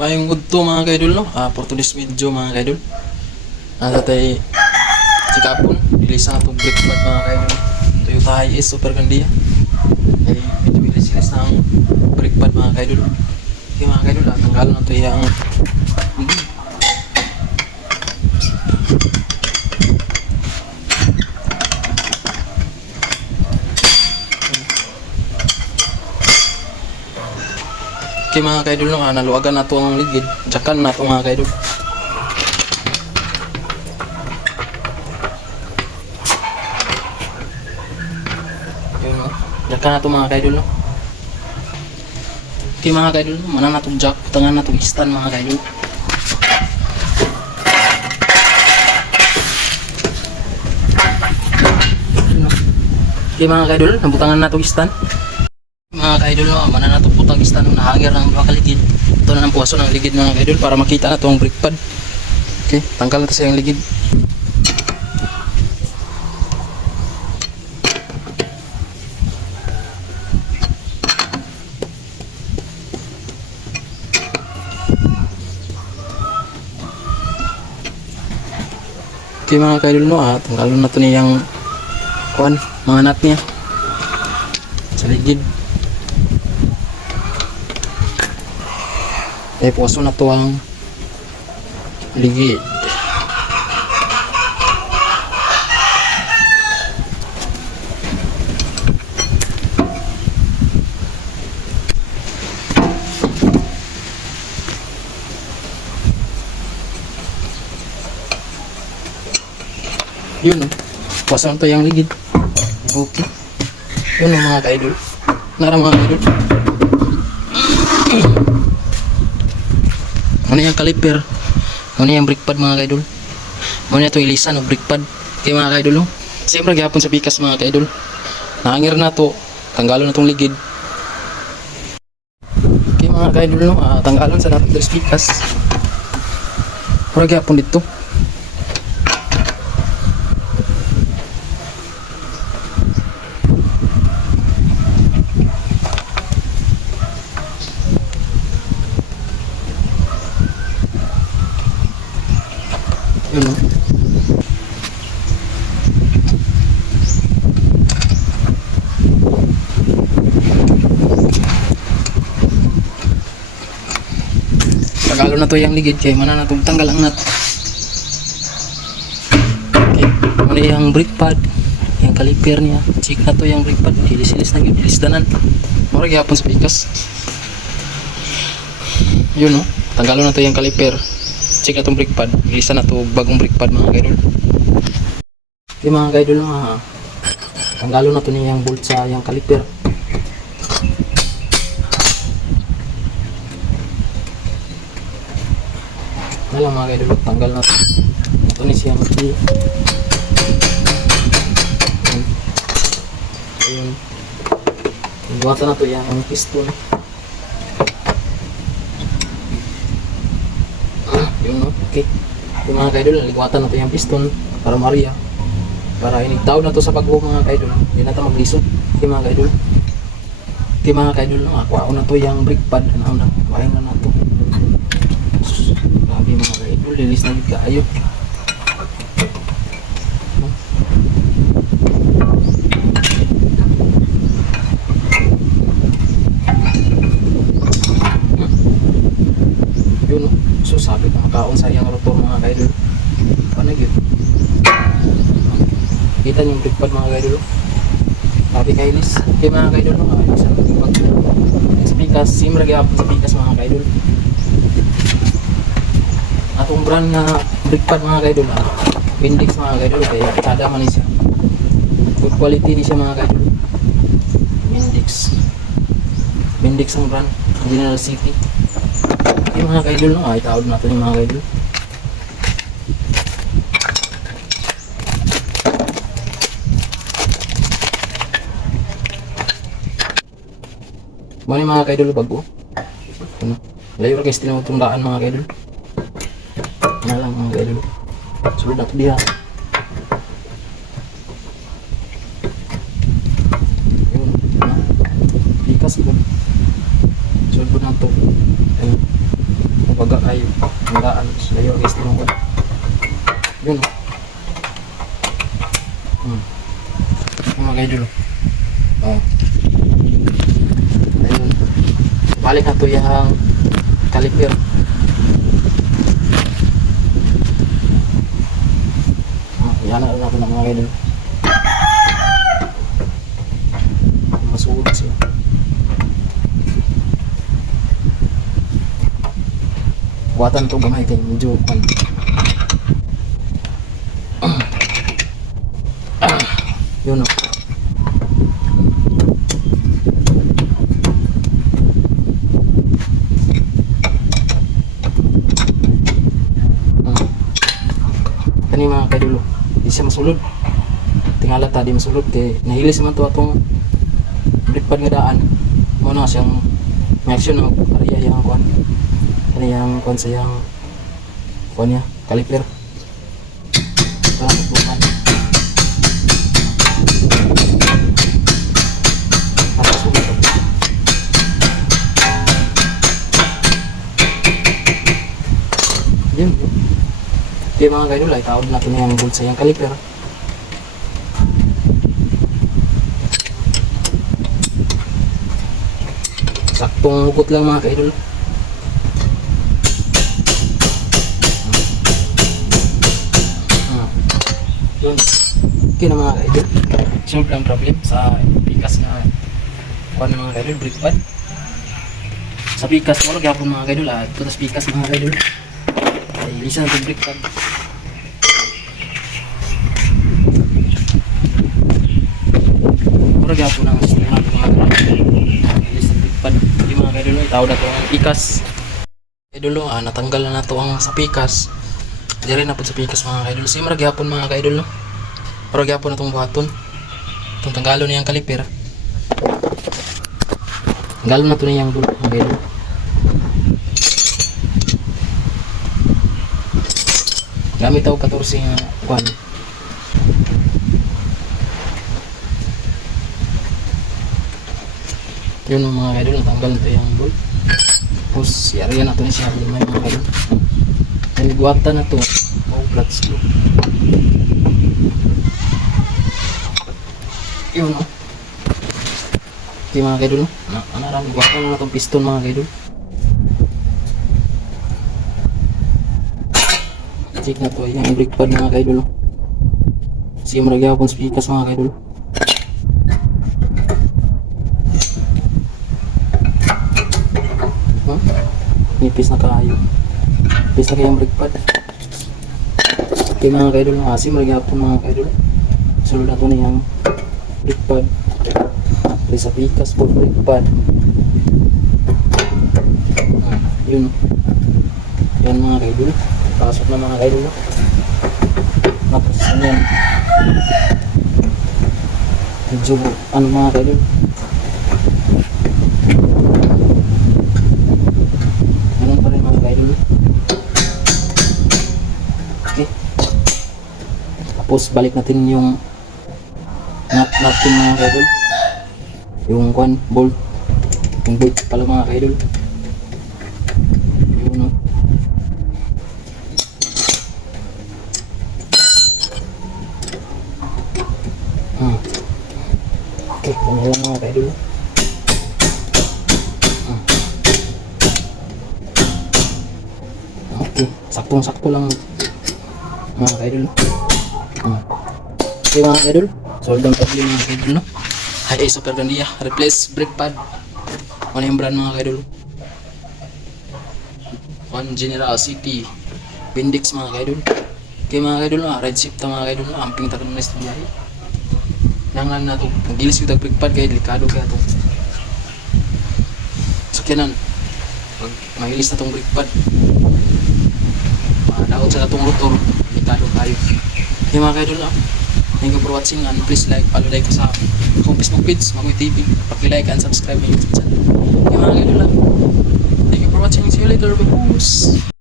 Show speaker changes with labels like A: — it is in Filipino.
A: Mayong udto mga kaidol no. Ah, today's video mga kaidol. Nasa tay si Kapon, release na itong pad mga kaidol. Toyota Hiace Super Gandia. Ay, medyo release na ang pad mga kaidol. Okay mga kaidol, ah, tanggalan na ito yung Okay mga kaidol no, naluwagan na ito ang ligid. Tsakan na ito mga kaidol. Yun no. Tsakan na ito mga kaidol no. Okay mga kaidol, no, mana na itong jack, tangan na itong stand mga kaidol. Okay mga kaidol, nabutangan na itong stand. Mga kaidol, no, mana na itong putang stand ng nahangir ng mga kaligid. Ito na ng puwaso ng ligid mga kaidol para makita na itong brake pad. Okay, tanggal na ito sa yung ligid. Okay mga kaidol no, ah, tanggalon na ito niyang kuan, mga nut niya. Sa ligid. Eh, puwaso na to ang ligid. Yun oh. Puwaso na to yung ligid. Okay. Yun oh, mga kaidol. Nara mga kaidol. Ano yung kaliper? Ano yung brake pad mga kaidol? Ano yung ilisan o brake pad? Okay mga kaidol. oh. Siyempre gihapon sa bikas mga kaidol. Nangangir na to. Tanggalon na tong ligid. Okay mga kaidol. no, ah, tanggalon sa natin sa bikas. Pero gihapon dito. Yun o. Tagalo na to yung ligid kay mana na itong tanggal ang nut. Okay. Muna yung brake pad. Yung kaliper niya. Check na to yung brake pad. Ilis-ilis na yun. Ilisdanan. Mura gyapon sa pikas. Yun o. Tanggalon na to yung kaliper check na itong brake pad. Ilisa na to bagong brake pad mga kaidol. Okay mga kaidol mga tanggalo na to niya yung bolt sa yung caliper. Na lang mga kaidol, tanggal na to. Ito ni siya mati. Ayun. Ayun. Na to yung piston. Yun no? Okay. Yung mga kaidol, ligwatan na to yung piston para Maria. Para inigtaw na to sa pagbuo mga kaidol. Hindi na to maglisod. Okay mga kaidol. Okay mga kaidol, nakakuha na to yung brake pad. Ano na, kuhain na na to. Grabe mga kaidol, lilis na ka ayo. Yun no? So sabi ko makaon sa iyang rotor mga kaidol. Yun? Kita niyo yung brake pad mga kaidol. Sabi kay Liz. Okay mga kaidol no? Ah, isang pag speakers, sim ragi sa speakers mga kaidol. Atong brand na brake pad mga kaidol ah. Bendix mga kaidol kaya kada man siya. Good quality ni siya mga kaidol. Bendix. Bendix ang brand. General City. Yung mga kaidol no, ay natin yung mga kaidol. Mani mga kaidol bago. Ano? Layo ra guys tinutundaan mga kaidol. Na lang mga kaidol. Sulod na to diha. Yun. na. Likas ko. Sulod na to. Ayun. Maga kayo. Magaan. Layo guys, tinong. Yun. oh. Hmm. Yung mga idol. Oh. Ayun. Balik na to yung caliper. Ah, yan na natin ang mga idol. Masuod siya. Buatan to gamay kay medyo kan. Yun o. Kani mga kaidulo, di siya masulod. Tingala ta di masulod kay nahilis man to atong brikpad nga daan. Mo na siyang may action na magpariya yang kuan. Kani yang kuan sa yang kuan niya, magbukan. Para sulit ako. Yun. Kaya mga kaidol ay tawag natin yung bulsa yung kaliper. Saktong hugot lang mga kaidol. Okay na mga kaidol. Siyempre ang problem sa pikas na kuhan mga kaidol, brake pad. Sa pikas mo, gyapon mga kaidol, ah, ito tas pikas mga kaidol. Ay, lisa itong brake pad. Mura gyapon ang sistema ng mga kaidol. Lisa brake pad. Hindi mga kaidol, tawag na ito ang pikas. Kaidol, ah, natanggal na na ito ang sa pikas. Di rin na po sa pikas mga kaidol. Sige, mura gyapon mga kaidol, no? Mura gyapon na itong buhaton. Itong tanggalo niyang kaliper. Tanggalon na ito niyang bulok mga kaidol. Gamit ako 14 nga kwan. Yun ang mga kaidol, natanggal na ito yung bolt. Tapos, yari na ito ni siya may mga kaidol. Naliguatan na ito. Oh, flat screw. Yun o. Okay mga kaidol, no? Ano lang, guwatan na itong piston mga kaidol. check na to yung brake pad mga kaidol sige maragya akong speakers mga kaidol huh? nipis na kaayo nipis na kayang brake pad okay mga kaidol kasi maragya akong mga kaidol sulod na to na yung brake pad May sa pikas po brake Ah, yun. Yan mga kaidol. Pasok na mga kaidol. Ano yan? Medyo ano mga kaidol? Tapos balik natin yung nut natin mga kaidol yung kwan bolt yung bolt pala mga kaidol yun no Hmm. Okay, kanya lang mga kaidol. Hmm. Okay, saktong-sakto lang mga kaidol. Hmm. Okay mga kaidol, sold ang problem mga kaidol no. Hi, Super Gandia, replace brake pad. Ano yung brand mga kaidol? One General City, Bindix mga kaidol. Okay mga kaidol, ah, red shift mga kaidol, ah, amping takon na istoryahe nangan na to. Ang gilis yung tagpigpad kaya delikado kaya to. So kanan pag mahilis na tong brigpad daot sa natong rotor. Delikado tayo. Kaya mga kaidol ah thank you for watching and please like follow like ko sa akong Facebook page Magoy TV pag-like and subscribe my YouTube channel. Kaya mga ah thank you for watching. See you later. Bye